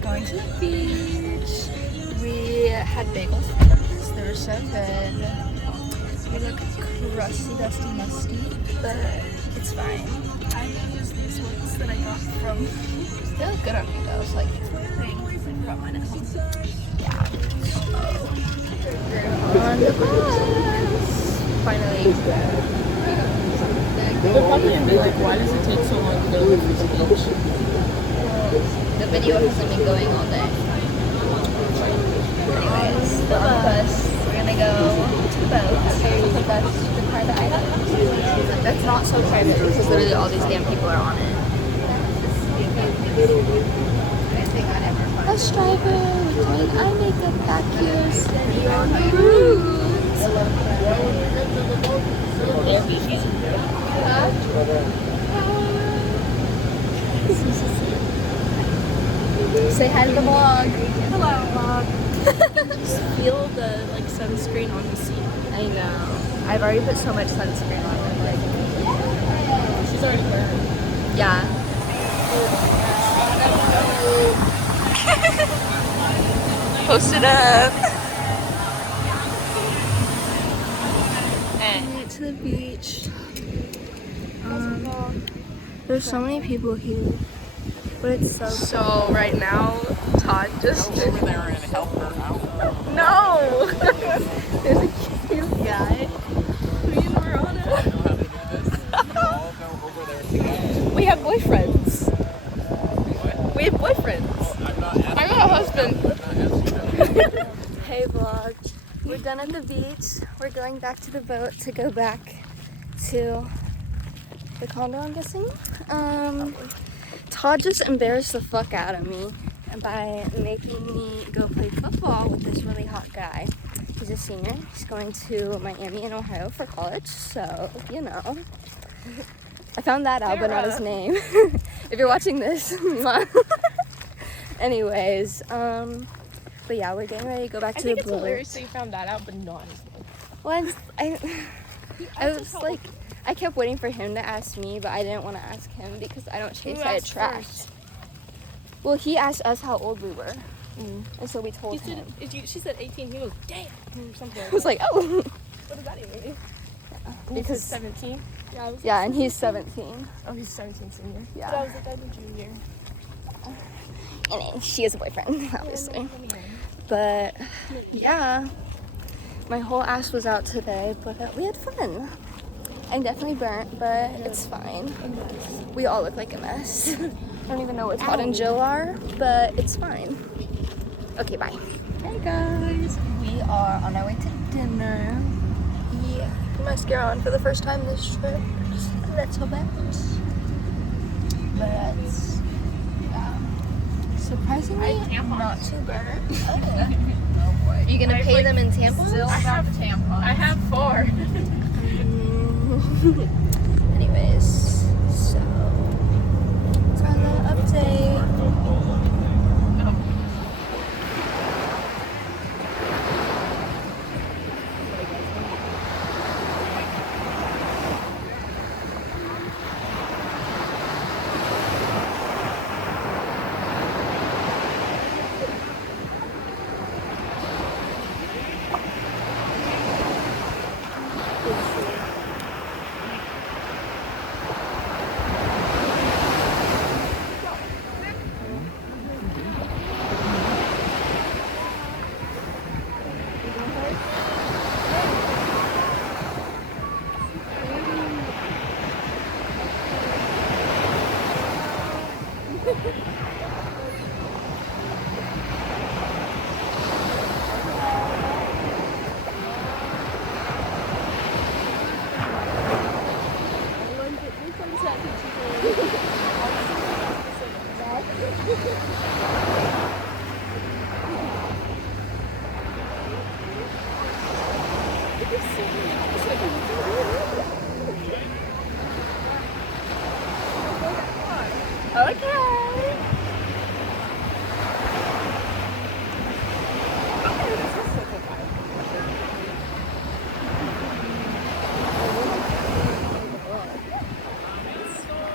going to the beach. We had bagels for breakfast. They were so good. We look crusty, dusty, musty, but it's fine. I'm gonna use these ones that I got from. They look good on me though. It's like I brought mine at home. Yeah. So on the bus. Finally. They're probably gonna be like, why does it take so long to go to the beach? The video hasn't been going all day. Anyways, the bus. We're gonna go to the boat because that's the private island. That's not so private because literally all these damn people are on it. Bus driver, can I make it back here? Steady on the route. Say hi to the vlog. Hello, vlog. Just feel the like sunscreen on the seat. I know. I've already put so much sunscreen on it. Like, She's already burned. yeah. Post it up. Went to the beach. There's so many people here, but it's so right now, Todd just over there and help her out. no. There's a cute guy. Me and Verona. I know how to do this. We all go over there together. We have boyfriends. We have boyfriends. I'm not asking. I got a husband. I'm not asking them. Hey vlog, we're done at the beach. We're going back to the boat to go back to the condo, I'm guessing. Todd just embarrassed the fuck out of me by making me go play football with this really hot guy. He's a senior. He's going to Miami in Ohio for college, so you know. I found that out, but not his name. If you're watching this, anyways, but yeah, we're getting ready to go back to the boat. I think it's hilarious that you found that out, but not his name. Well, I was like, I kept waiting for him to ask me, but I didn't want to ask him because I don't chase, I attract. Well, he asked us how old we were, and so we told him. She said 18. He goes, damn, or something. I was like, oh. What does that even mean? Yeah, Because 17. Yeah, and he's 17. Oh, he's 17 senior. Yeah. So I was like, I'm a junior. And then she has a boyfriend, obviously. But yeah, my whole ass was out today, but we had fun. I'm definitely burnt, but it's fine. We all look like a mess. I don't even know what Todd and Jill are, but it's fine. Okay, bye. Hey guys, we are on our way to dinner. Yeah, put mascara on for the first time this trip. Just a little bit. But yeah, surprisingly not too burnt. Oh boy. You gonna pay them in tampons? I have the tampon. I have 4. Anyways, so it's our little update.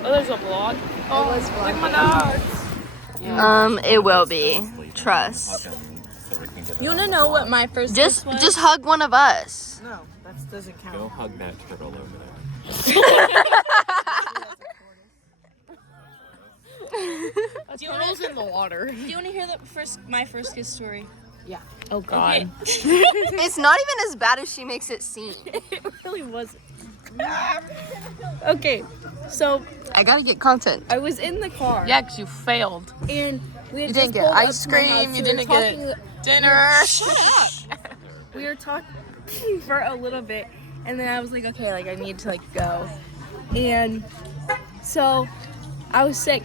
Oh, there's a vlog. Oh, it was Look at my vlogging. dogs. Yeah. It will be. Trust. You wanna know what my first Just kiss was? just hug one of us. No, that doesn't count. Go hug that turtle over there. Do you wanna in the water. Do you wanna hear my first kiss story? Yeah. Oh God. It's not even as bad as she makes it seem. It really wasn't. Okay, so I gotta get content. I was in the car. Yeah, because you failed. And we had You just didn't get pulled up ice to my cream, house, you so didn't we were get talking- dinner. We were talking for a little bit, and then I was like, okay, like I need to like go. And so I was sick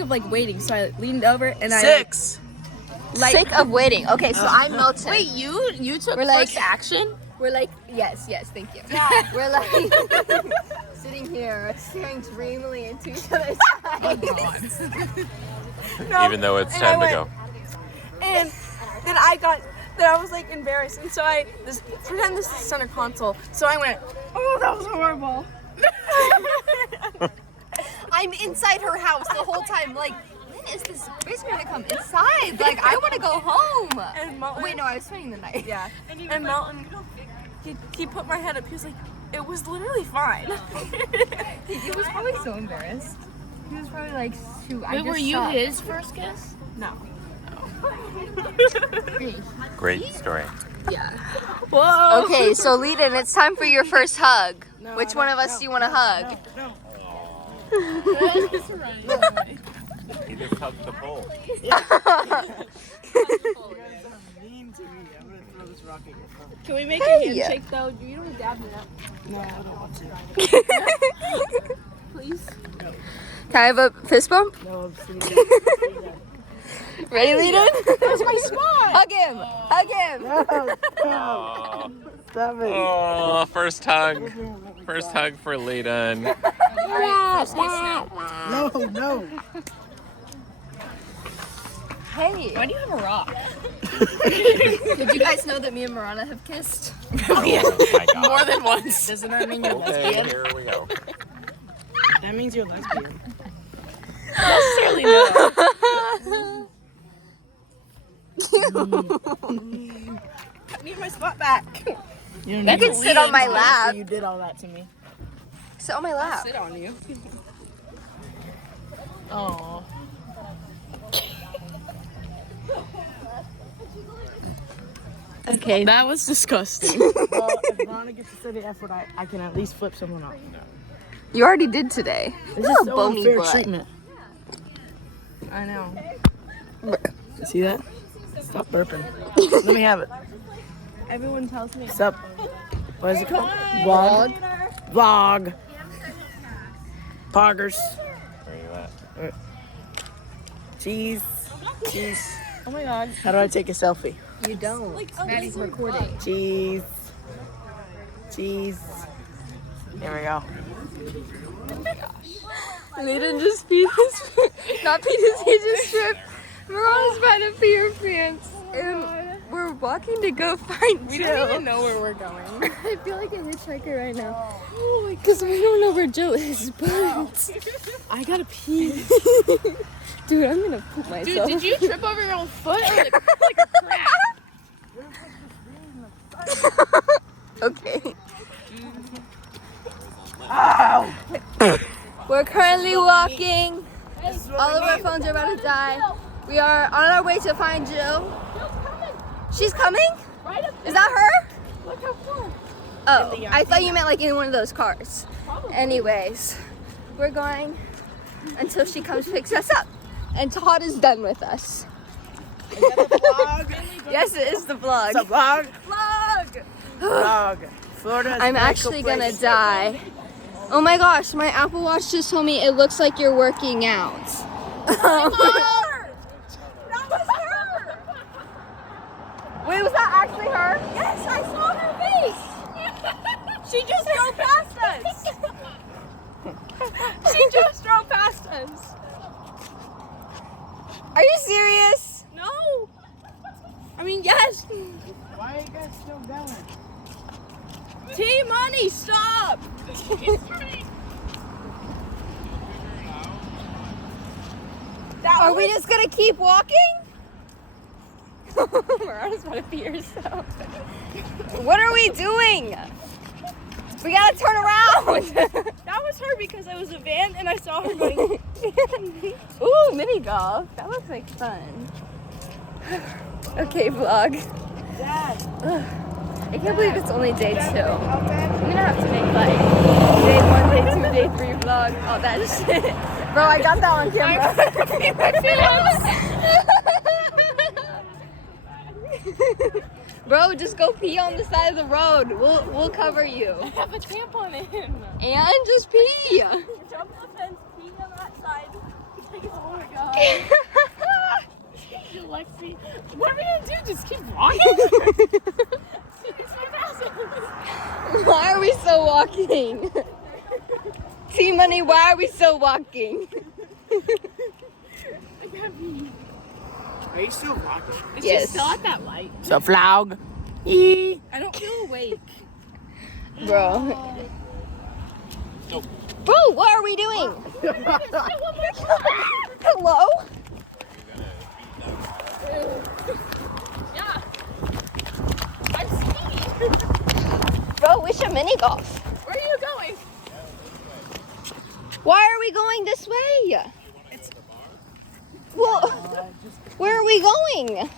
of like waiting, so I leaned over and Six. Sick of waiting. Okay, so I'm Milton. Wait, you took We're like- first action? We're like, yes, thank you. We're like sitting here staring dreamily into each other's eyes. Even though it's time to go. And then I was like embarrassed, and so pretend this is center console. So I went, oh, that was horrible. I'm inside her house the whole time, like, when is this bitch gonna come inside? Like, I wanna go home. And Melton, Wait, no, I was spending the night. yeah, and Melton, he put my head up. He was like, it was literally fine. He was probably so embarrassed. He was probably like, shoot, I Wait, just were you suck. his first kiss? No. Great story. Whoa. Okay, so Leiden, it's time for your first hug. No, Which I one don't- of us no, do you want to hug? No. He just hugged the pole. Mean to me. I'm gonna throw this rock at your phone. Can we make Hey. a handshake though? You don't dab me up, No, I don't want to. please. Can I have a fist bump? No, I'm sitting Ready, Leiden? That's my spot. Hug him! Hug him! Aw. Stop it. Oh, first hug. First hug for Leiden. No. Hey, Why do you have a rock? did you guys know that me and Marana have kissed? Oh my God. More than once. Doesn't that mean you're Okay, lesbian? here we go. That means you're lesbian. Necessarily no. I need my spot back. You You can sit on my lap. You did all that to me. Sit on my lap. Sit on you. Oh. Okay. That was disgusting. Well, if Rana gets to say the F word, I can at least flip someone off. You already did today. This You're is a so bony unfair butt. treatment. I know. See that? Stop burping. Let me have it. Everyone tells me. Stop. What is it called? Vlog. Vlog. Poggers. Where you at? Cheese. Cheese. Oh my God. How do I take a selfie? You don't. Maddie's recording. Cheese. Cheese. There we go. Leiden just peed his not peed his, he just stripped. Marana's about to pee her pants. And we're walking to go find We Joe. don't even know where we're going. I feel like a hitchhiker right now. Because we don't know where Joe is, but I gotta pee. dude, I'm gonna poop myself. Dude, did you trip over your own foot or like a crab? Okay. We're currently walking. All of our phones are about to die. We are on our way to find Jill. She's coming? Is that her? Look how fun. Oh, I thought you meant like in one of those cars. Anyways, we're going until she comes picks us up. And Todd is done with us. Is that a vlog? Yes, it is the vlog. It's a vlog? Vlog! Vlog. Florida is I'm a very actually cool gonna place. die. Oh my gosh, my Apple Watch just told me it looks like you're working out. That was her. Wait, was that actually her? Yes, I saw her face. She just drove past us. She just drove past us. Are you serious? No. I mean, yes. Why are you guys still going? T-Money, stop. Are we just gonna keep walking? Mariana's about to pee herself. What are we doing? We gotta turn around. That was her because I was a van and I saw her going. Ooh, mini golf. That looks like fun. Okay, vlog. Dad. I can't believe it's only day 2. I'm gonna have to make like day 1, day 2, day 3 vlog, all that shit. Bro, I got that on camera. Bro, just go pee on the side of the road. We'll cover you. I have a tampon in him. And just pee. Jump the fence, pee on that side. Oh my god. Lexi, what are we gonna do? Just keep walking? Why are we still walking? T-Money, why are we still walking? Are you still walking? Yes. Still at that light. So vlog. I don't feel awake. Bro. Bro, what are we doing? Hello? Yeah. I'm skinny. Bro, we should mini golf. Where are you going? Why are we going this way? Well, where are we going?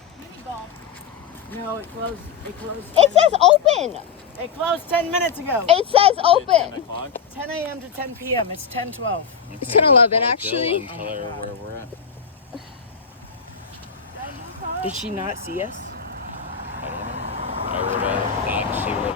No, it closed. It closed. It says open. It closed 10 minutes ago. It says open. 10 a.m. to 10 p.m. It's 10:12. It's 10:11 actually. Tell her where we're at. Did she not see us? I don't know. I would not see where